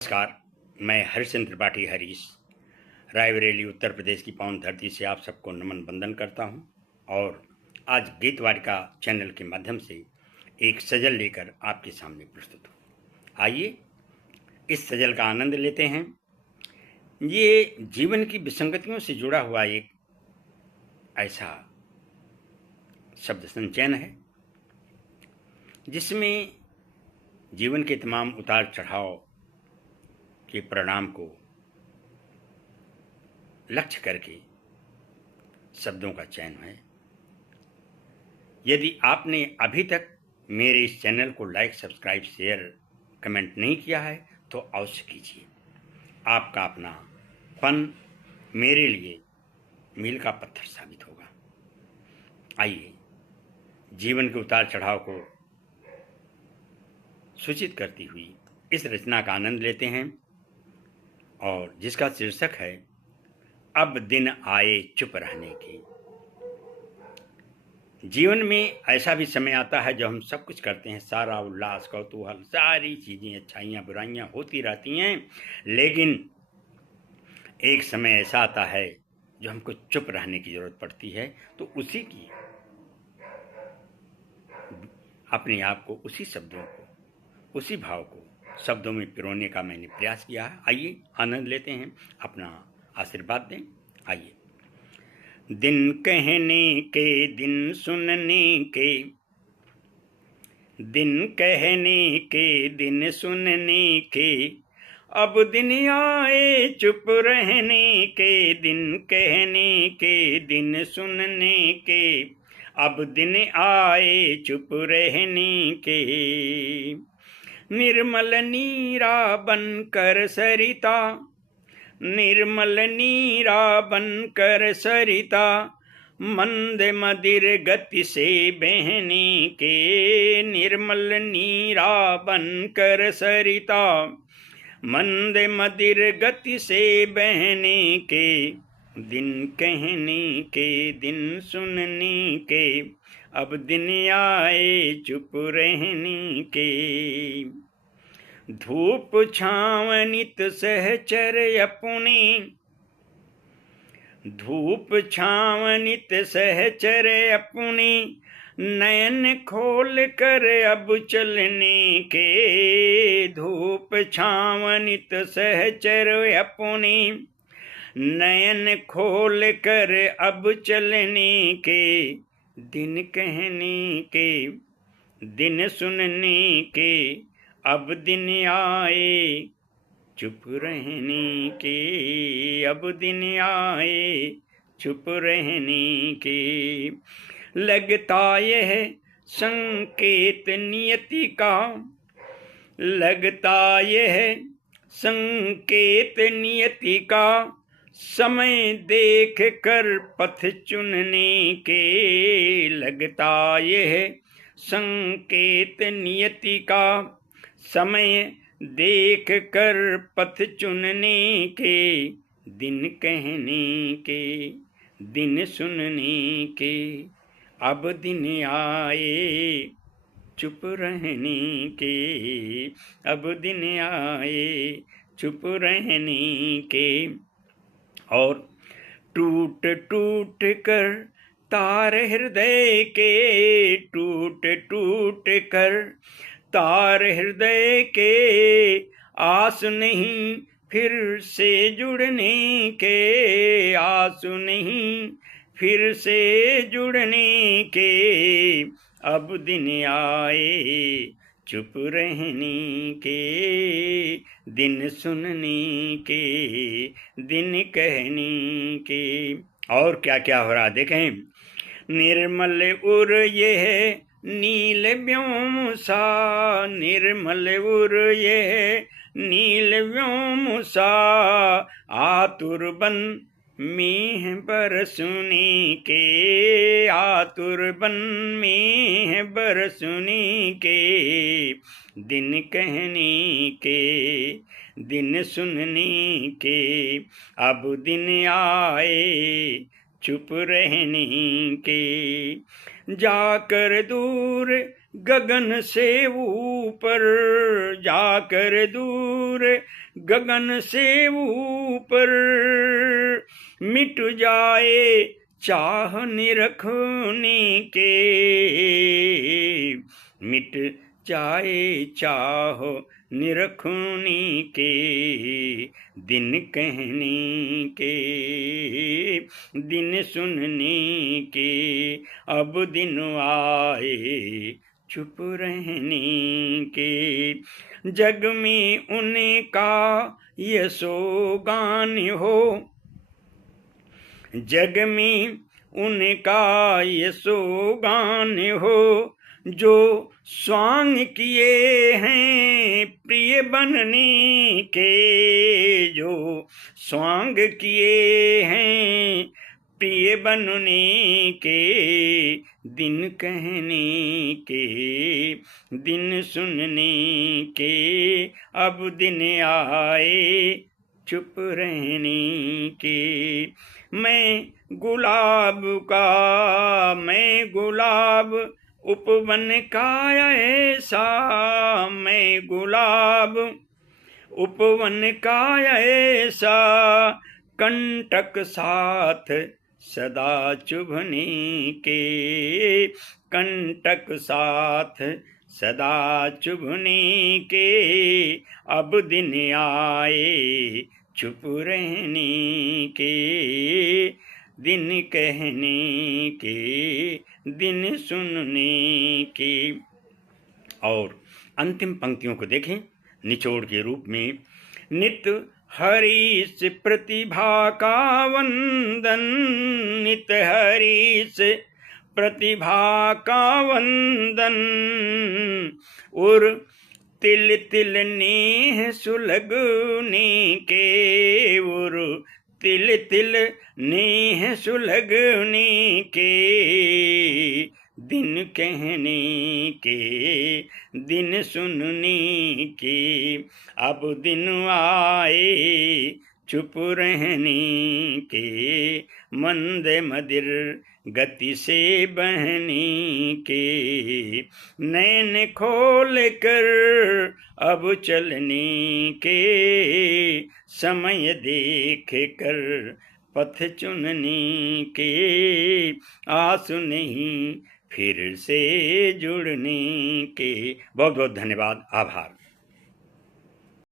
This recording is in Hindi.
नमस्कार। मैं हरिश्चंद्र त्रिपाठी हरीश रायबरेली उत्तर प्रदेश की पावन धरती से आप सबको नमन वंदन करता हूं और आज गीत वाटिका चैनल के माध्यम से एक सजल लेकर आपके सामने प्रस्तुत हूं। आइए इस सजल का आनंद लेते हैं। ये जीवन की विसंगतियों से जुड़ा हुआ एक ऐसा शब्द संचयन है जिसमें जीवन के तमाम उतार चढ़ाव के परिणाम को लक्ष्य करके शब्दों का चयन है। यदि आपने अभी तक मेरे इस चैनल को लाइक, सब्सक्राइब, शेयर, कमेंट नहीं किया है तो अवश्य कीजिए। आपका अपनापन मेरे लिए मील का पत्थर साबित होगा। आइए जीवन के उतार चढ़ाव को सूचित करती हुई इस रचना का आनंद लेते हैं और जिसका शीर्षक है अब दिन आए चुप रहने की। जीवन में ऐसा भी समय आता है जब हम सब कुछ करते हैं, सारा उल्लास, कौतूहल, सारी चीज़ें, अच्छाइयाँ बुराइयाँ होती रहती हैं, लेकिन एक समय ऐसा आता है जो हमको चुप रहने की ज़रूरत पड़ती है। तो उसी की अपने आप को, उसी शब्दों को, उसी भाव को शब्दों में पिरोने का मैंने प्रयास किया है। आइए आनंद लेते हैं, अपना आशीर्वाद दें। आइए। दिन कहने के, दिन सुनने के, दिन कहने के, दिन सुनने के, अब दिन आए चुप रहने के। दिन कहने के, दिन सुनने के, अब दिन आए चुप रहने के। निर्मल नीरा बनकर सरिता, निर्मल नीरा बनकर सरिता, मंद मदिर गति से बहने के। निर्मल नीरा बनकर सरिता, मंद मदिर गति से बहने के। दिन कहने के, दिन सुनने के, अब दिन आए चुप रहने के। धूप छावनित सहचर अपने, धूप छावनित सहचर अपने, नयन खोल कर अब चलने के। धूप छावनित सहचर अपने, नयन खोल कर अब चलने के। दिन कहने के, दिन सुनने के, अब दिन आए चुप रहने के। अब दिन आए चुप रहने के। लगता यह संकेत नियति का, लगता यह संकेत नियति का, समय देख कर पथ चुनने के। लगता यह संकेत नियति का, समय देख कर पथ चुनने के। दिन कहने के, दिन सुनने के, अब दिन आए चुप रहने के। अब दिन आए चुप रहने के। और टूट टूट कर तार हृदय के, टूट टूट कर तार हृदय के, आस नहीं फिर से जुड़ने के। आस नहीं फिर से जुड़ने के। अब दिन आए चुप रहने के। दिन सुनने के, दिन कहने के। और क्या क्या हो रहा देखें। निर्मल उर यह नील व्योम सा, निर्मल उर यह नील व्योम सा, आतुर बन में बरसने के। आतुर बन में बरसने के। दिन कहने के, दिन सुनने के, अब दिन आए चुप रहने के। जाकर दूर गगन से ऊपर जाकर दूर, गगन से ऊपर मिट जाए चाह निरखने के, मिट जाए चाह निरखने के, दिन कहने के दिन सुनने के, अब दिन आए चुप रहने के। जग में उनका यशोगान हो, जग में उनका यशोगान हो, जो स्वांग किए हैं प्रिय बनने के, जो स्वांग किए हैं प्रिय बनने के, दिन कहने के दिन सुनने के, अब दिन आए चुप रहने के। मैं गुलाब का, मैं गुलाब उपवन का ऐसा, मैं गुलाब उपवन का ऐसा, कंटक साथ सदा चुभने के, कंटक साथ सदा चुभने के, अब दिन आए चुप रहने के, दिन कहने के दिन सुनने के। और अंतिम पंक्तियों को देखें निचोड़ के रूप में। नित हरीश प्रतिभा का वंदन, नित हरीश प्रतिभा का वंदन, और तिल तिल नेह सुलगने के, और तिल तिल नेह सुलगने के, दिन कहने के दिन सुनने के, अब दिन आए चुप रहने के, मंद मदिर गति से बहने के, नैन खोल कर अब चलने के, समय देख कर पथ चुनने के, आस नहीं फिर से जुड़ने के। बहुत बहुत धन्यवाद, आभार।